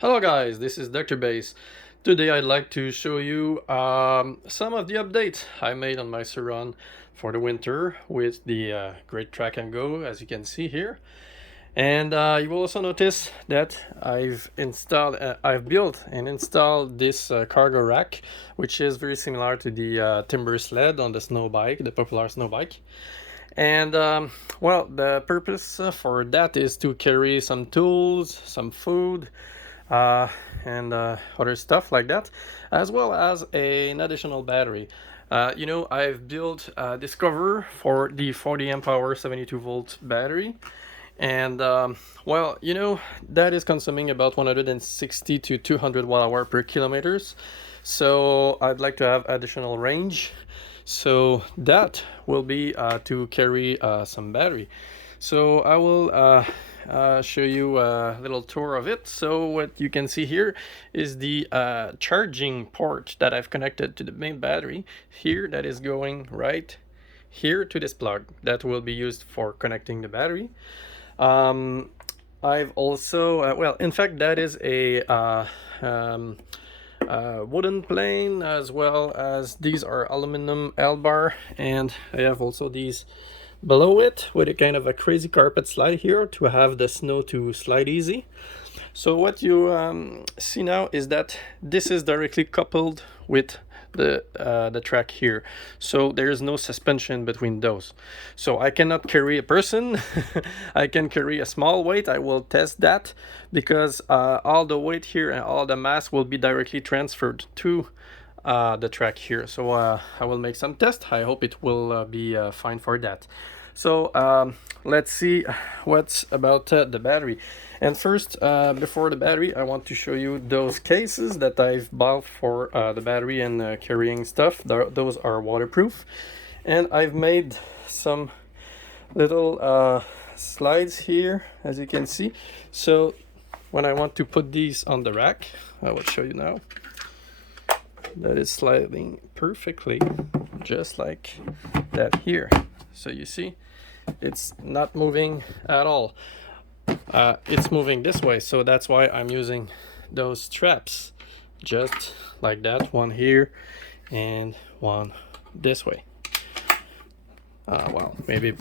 Hello guys, this is Doctorbass. Today I'd like to show you some of the updates I made on my Sur Ron for the winter with the great Track&Go, as you can see here. And you will also notice that I've built and installed this cargo rack, which is very similar to the Timbersled on the snow bike, the popular snow bike. And well, the purpose for that is to carry some tools, some food, uh, and other stuff like that, as well as an additional battery. I've built this cover for the 40 amp hour 72 volt battery, and well, that is consuming about 160 to 200 watt hour per kilometers. So I'd like to have additional range. So that will be to carry some battery. So I will show you a little tour of it. So what you can see here is the charging port that I've connected to the main battery here, that is going right here to this plug that will be used for connecting the battery. I've also, well, in fact, that is a wooden plane, as well as these are aluminum L-bar, and I have also these below it with a kind of a crazy carpet slide here to have the snow to slide easy. So what you see now is that this is directly coupled with the track here, so there is no suspension between those. So I cannot carry a person. I can carry a small weight. I will test that because all the weight here and all the mass will be directly transferred to the track here. So I will make some tests. I hope it will be fine for that. So let's see what's about the battery. And first, before the battery, I want to show you those cases that I've bought for the battery and carrying stuff. Those are waterproof. And I've made some little slides here, as you can see. So when I want to put these on the rack, I will show you now. That is sliding perfectly, just like that here. So you see, it's not moving at all. It's moving this way, so that's why I'm using those straps, just like that, one here and one this way. Well, maybe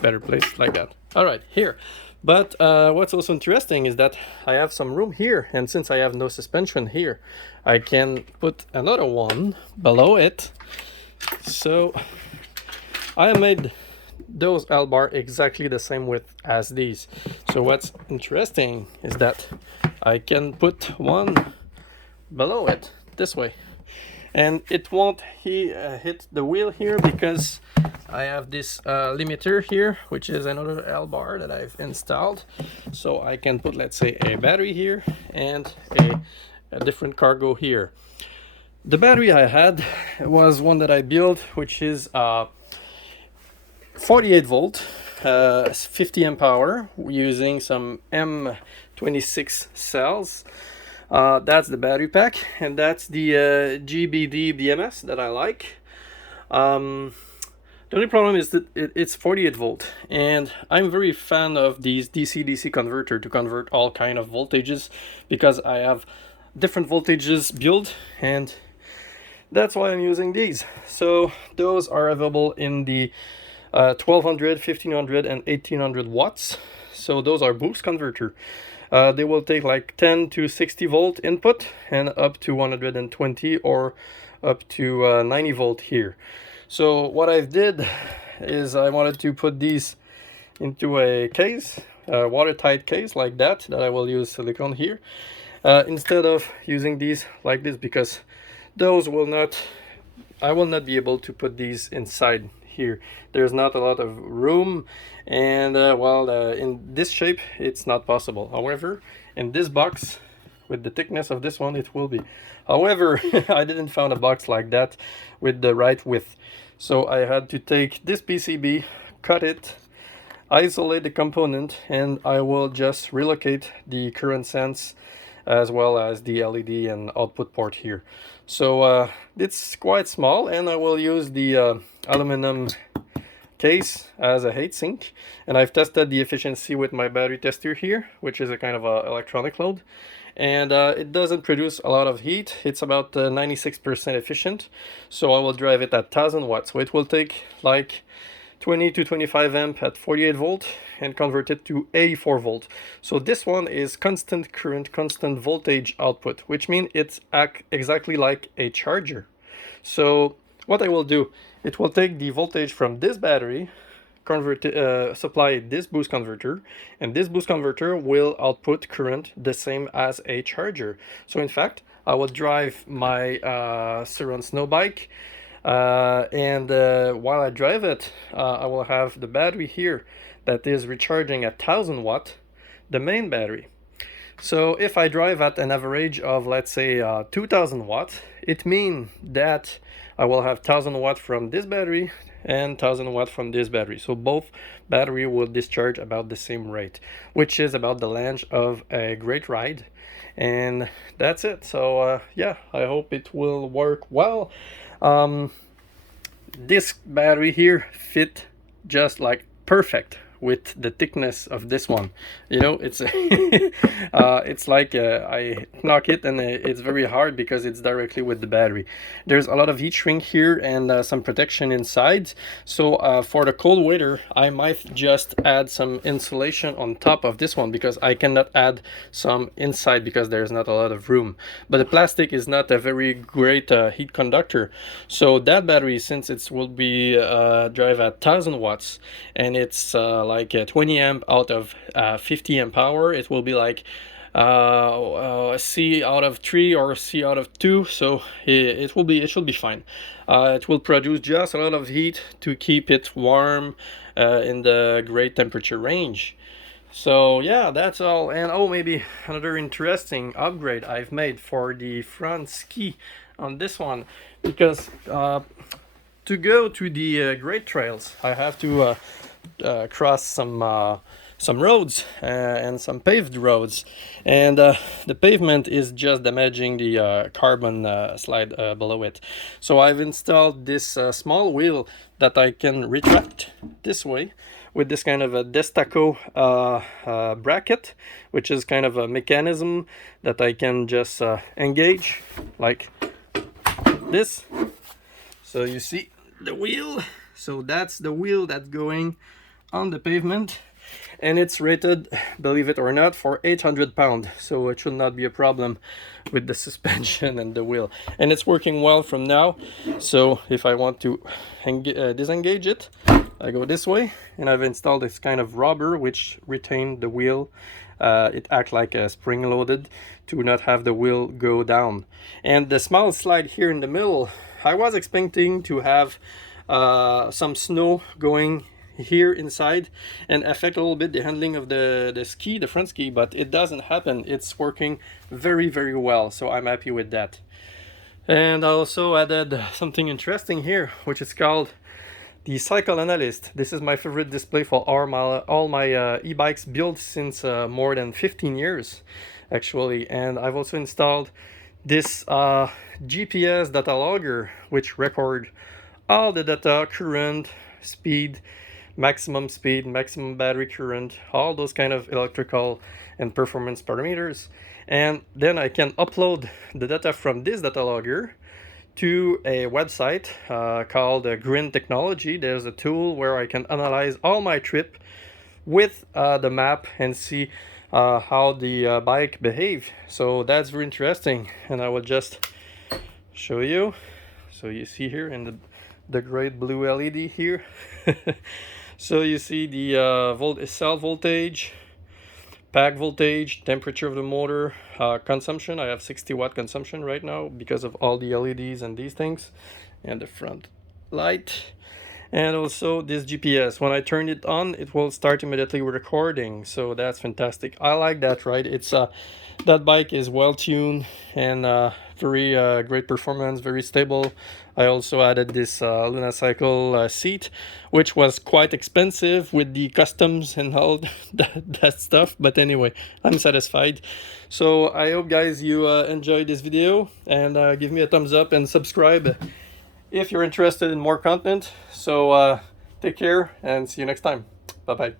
better place like that. All right, here. But what's also interesting is that I have some room here, and since I have no suspension here, I can put another one below it. So I made those L-bar exactly the same width as these. So what's interesting is that I can put one below it this way, and it won't hit the wheel here because I have this limiter here, which is another L-bar that I've installed. So I can put, let's say, a battery here and a different cargo here. The battery I had was one that I built, which is 48 volt, 50 amp hour, using some M26 cells. That's the battery pack, and that's the JBD BMS that I like. The only problem is that it's 48 volt, and I'm very fan of these DC-DC converter to convert all kind of voltages, because I have different voltages built, and that's why I'm using these. So those are available in the 1200, 1500 and 1800 watts. So those are boost converter. They will take like 10 to 60 volt input and up to 120 or up to 90 volt here. So what I did is I wanted to put these into a case, a watertight case like that I will use silicone here, instead of using these like this, because those will not, I will not be able to put these inside here. There's not a lot of room, and well, in this shape it's not possible. However, in this box with the thickness of this one, it will be. However, I didn't find a box like that with the right width, so I had to take this PCB, cut it, isolate the component, and I will just relocate the current sense as well as the LED and output port here. So it's quite small, and I will use the aluminum case as a heatsink, and I've tested the efficiency with my battery tester here, which is a kind of a electronic load, and it doesn't produce a lot of heat. It's about 96% efficient, so I will drive it at 1000 watts. So it will take like 20 to 25 amp at 48 volt and convert it to 84 volt. So this one is constant current, constant voltage output, which means it's act exactly like a charger. So what I will do, it will take the voltage from this battery, supply this boost converter, and this boost converter will output current the same as a charger. So in fact, I will drive my Sur Ron snowbike, and while I drive it, I will have the battery here that is recharging at 1000 watt, the main battery. So if I drive at an average of, let's say, 2000 watts, it means that I will have 1000 watt from this battery and 1000 watt from this battery. So both battery will discharge about the same rate, which is about the length of a great ride. And that's it. So yeah, I hope it will work well. This battery here fit just like perfect with the thickness of this one. You know, it's it's like I knock it and it's very hard because it's directly with the battery. There's a lot of heat shrink here and some protection inside. So for the cold weather, I might just add some insulation on top of this one, because I cannot add some inside because there's not a lot of room. But the plastic is not a very great heat conductor. So that battery, since it will be drive at 1000 watts and it's like 20 amp out of 50 amp hour, it will be like C out of 3 or C out of 2. So it should be fine. It will produce just a lot of heat to keep it warm in the great temperature range. So yeah, that's all. And oh, maybe another interesting upgrade I've made for the front ski on this one, because to go to the great trails, I have to cross some roads and some paved roads, and the pavement is just damaging the carbon slide below it. So I've installed this small wheel that I can retract this way with this kind of a Destaco bracket, which is kind of a mechanism that I can just engage like this. So you see the wheel. So that's the wheel that's going on the pavement, and it's rated, believe it or not, for 800 pounds. So it should not be a problem with the suspension and the wheel, and it's working well from now. So if I want to disengage it, I go this way, and I've installed this kind of rubber which retain the wheel. It acts like a spring loaded to not have the wheel go down. And the small slide here in the middle, I was expecting to have some snow going here inside and affect a little bit the handling of the ski, the front ski, but it doesn't happen. It's working very, very well, so I'm happy with that. And I also added something interesting here, which is called the Cycle Analyst. This is my favorite display for all my e-bikes built since more than 15 years actually. And I've also installed this GPS Dataogger, which record all the data, current, speed, maximum battery current, all those kind of electrical and performance parameters. And then I can upload the data from this Dataogger to a website called Green Technology. There's a tool where I can analyze all my trip with the map and see how the bike behave. So that's very interesting, and I will just show you. So you see here in the great blue LED here. So you see the cell voltage, pack voltage, temperature of the motor, consumption. I have 60 watt consumption right now because of all the LEDs and these things, and the front light. And also this GPS, when I turn it on, it will start immediately recording. So that's fantastic. I like that, right? It's that bike is well tuned and very great performance, very stable. I also added this Cycle seat, which was quite expensive with the customs and all that stuff. But anyway, I'm satisfied. So I hope, guys, you enjoyed this video, and give me a thumbs up and subscribe if you're interested in more content. So Take care and see you next time. Bye bye.